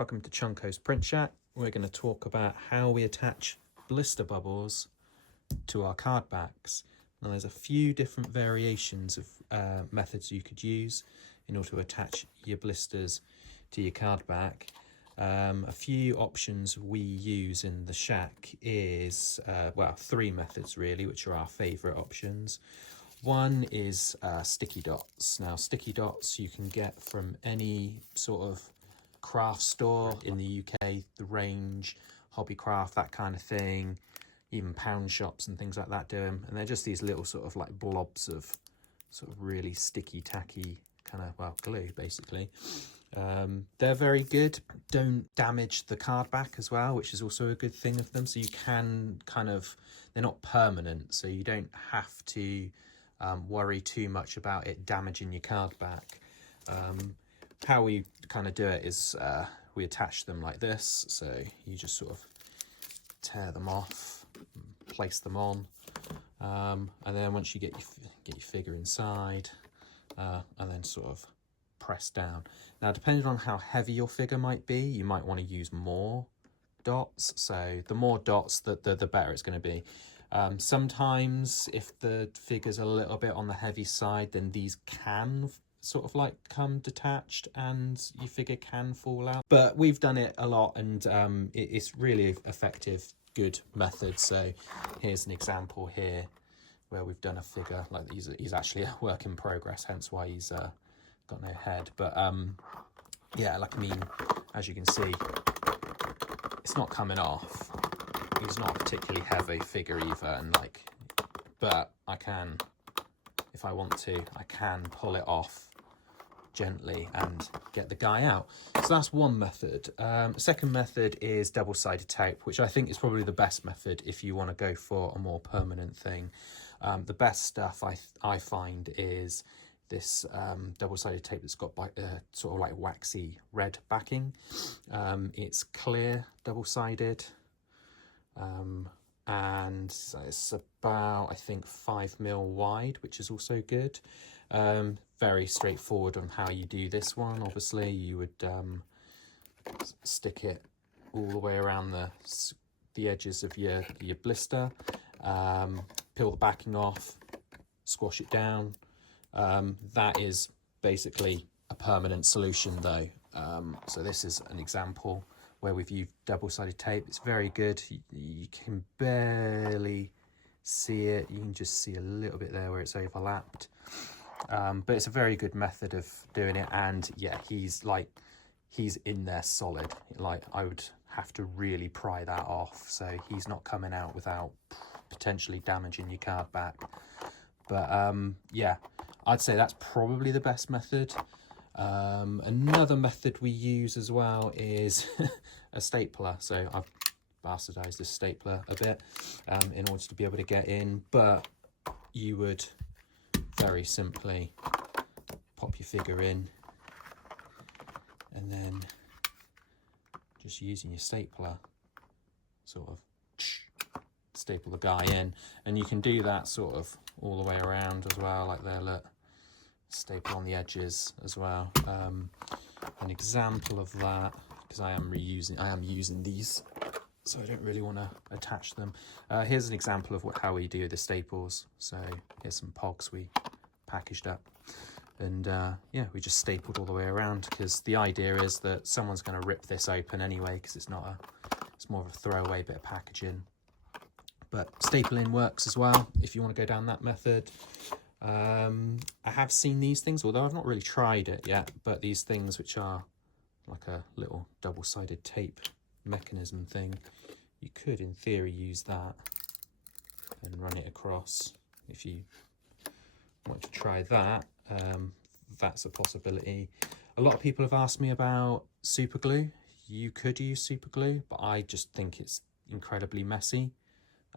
Welcome to Chunkos Print Chat. We're going to talk about how we attach blister bubbles to our card backs. Now there's a few different variations of methods you could use in order to attach your blisters to your card back. A few options we use in the shack is, well, three methods really, which are our favourite options. One is sticky dots. Now sticky dots you can get from any sort of craft store in the UK, the Range, Hobbycraft, that kind of thing, even pound shops and things like that do them, and they're just these little sort of like blobs of sort of really sticky tacky kind of, well, glue basically. They're very good, don't damage the card back as well, which is also a good thing of them. So you can kind of, they're not permanent, so you don't have to worry too much about it damaging your card back. How we kind of do it is we attach them like this, so you just sort of tear them off, place them on, and then once you get your figure inside, and then sort of press down. Now depending on how heavy your figure might be, you might want to use more dots, so the more dots the better it's going to be. Sometimes if the figure's a little bit on the heavy side, then these can sort of like come detached and your figure can fall out, but we've done it a lot and it's really effective, good method. So here's an example here where we've done a figure like he's actually a work in progress, hence why he's got no head, but yeah, like, I mean, as you can see, it's not coming off. He's not a particularly heavy figure either, and like, but I can, if I want to, I can pull it off gently and get the guy out. So that's one method. Second method is double-sided tape, which I think is probably the best method if you want to go for a more permanent thing. The best stuff I find is this double-sided tape that's got sort of like waxy red backing. It's clear, double-sided, and it's about, I think, 5mm wide, which is also good. Very straightforward on how you do this one. Obviously you would stick it all the way around the edges of your blister, peel the backing off, squash it down. That is basically a permanent solution though. So this is an example where we've used double-sided tape. It's very good. You can barely see it. You can just see a little bit there where it's overlapped. But it's a very good method of doing it, and yeah, he's in there solid. Like, I would have to really pry that off, so he's not coming out without potentially damaging your card back. But yeah, I'd say that's probably the best method. Another method we use as well is a stapler. So I've bastardized this stapler a bit in order to be able to get in, but you would very simply pop your figure in and then just using your stapler sort of staple the guy in, and you can do that sort of all the way around as well, like there, look, staple on the edges as well. An example of that, because I am using these, so I don't really want to attach them. Here's an example of how we do the staples. So here's some pogs we packaged up, and yeah, we just stapled all the way around, because the idea is that someone's going to rip this open anyway, because it's more of a throwaway bit of packaging. But stapling works as well if you want to go down that method. I have seen these things, although I've not really tried it yet, but these things which are like a little double-sided tape mechanism thing, you could in theory use that and run it across. If you want to try that, that's a possibility. A lot of people have asked me about super glue. You could use super glue, but I just think it's incredibly messy.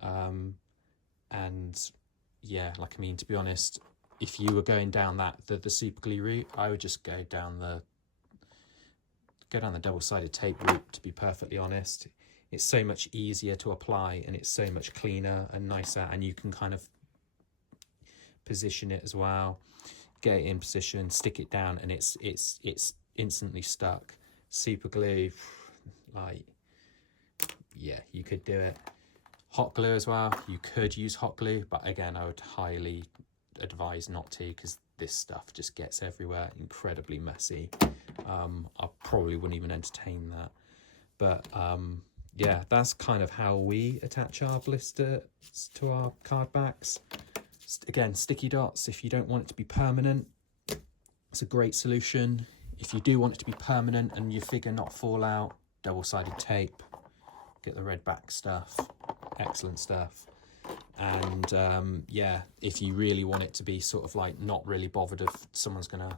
And yeah, like, I mean, to be honest, if you were going down the super glue route, I would just go down the double-sided tape route, to be perfectly honest. It's so much easier to apply, and it's so much cleaner and nicer, and you can kind of position it as well, get it in position, stick it down, and it's instantly stuck. super glue, like, yeah, you could do it. Hot glue as well, you could use hot glue, but again, I would highly advise not to, because this stuff just gets everywhere, incredibly messy. I probably wouldn't even entertain that. But yeah, that's kind of how we attach our blisters to our card backs. Again, sticky dots, if you don't want it to be permanent, it's a great solution. If you do want it to be permanent and your figure not fall out, double-sided tape, get the red back stuff, excellent stuff. And yeah, if you really want it to be sort of like not really bothered if someone's gonna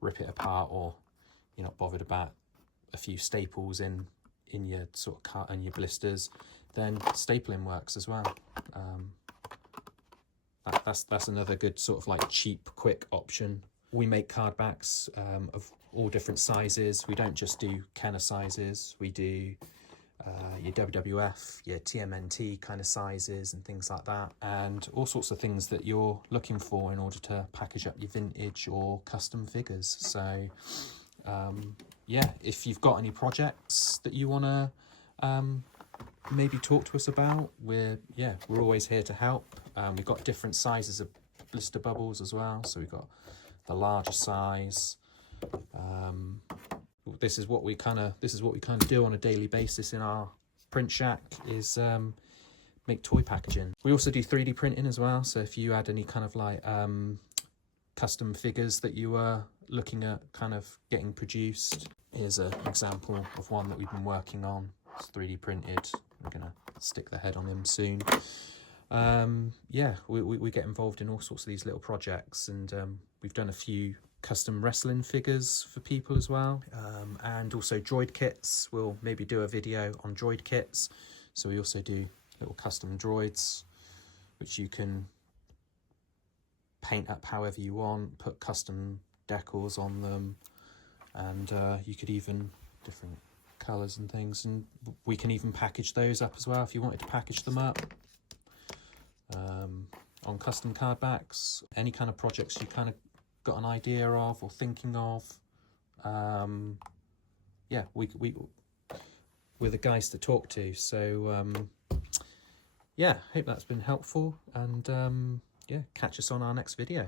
rip it apart, or you're not bothered about a few staples in your sort of cut and your blisters, then stapling works as well. That's another good sort of like cheap, quick option. We make card backs of all different sizes. We don't just do Kenner sizes. We do your WWF, your TMNT kind of sizes and things like that, and all sorts of things that you're looking for in order to package up your vintage or custom figures. So yeah, if you've got any projects that you want to maybe talk to us about, we're always here to help. We've got different sizes of blister bubbles as well, so we've got the larger size. This is what we kind of do on a daily basis in our print shack, is make toy packaging. We also do 3D printing as well, so if you had any kind of like custom figures that you were looking at kind of getting produced, here's an example of one that we've been working on. It's 3D printed. We're gonna stick the head on him soon. Yeah, we get involved in all sorts of these little projects, and we've done a few custom wrestling figures for people as well, and also droid kits. We'll maybe do a video on droid kits. So we also do little custom droids, which you can paint up however you want, put custom decals on them, and you could even different colours and things, and we can even package those up as well if you wanted to package them up on custom card backs. Any kind of projects you kind of got an idea of or thinking of, yeah, we're the guys to talk to. So yeah, hope that's been helpful, and yeah, catch us on our next video.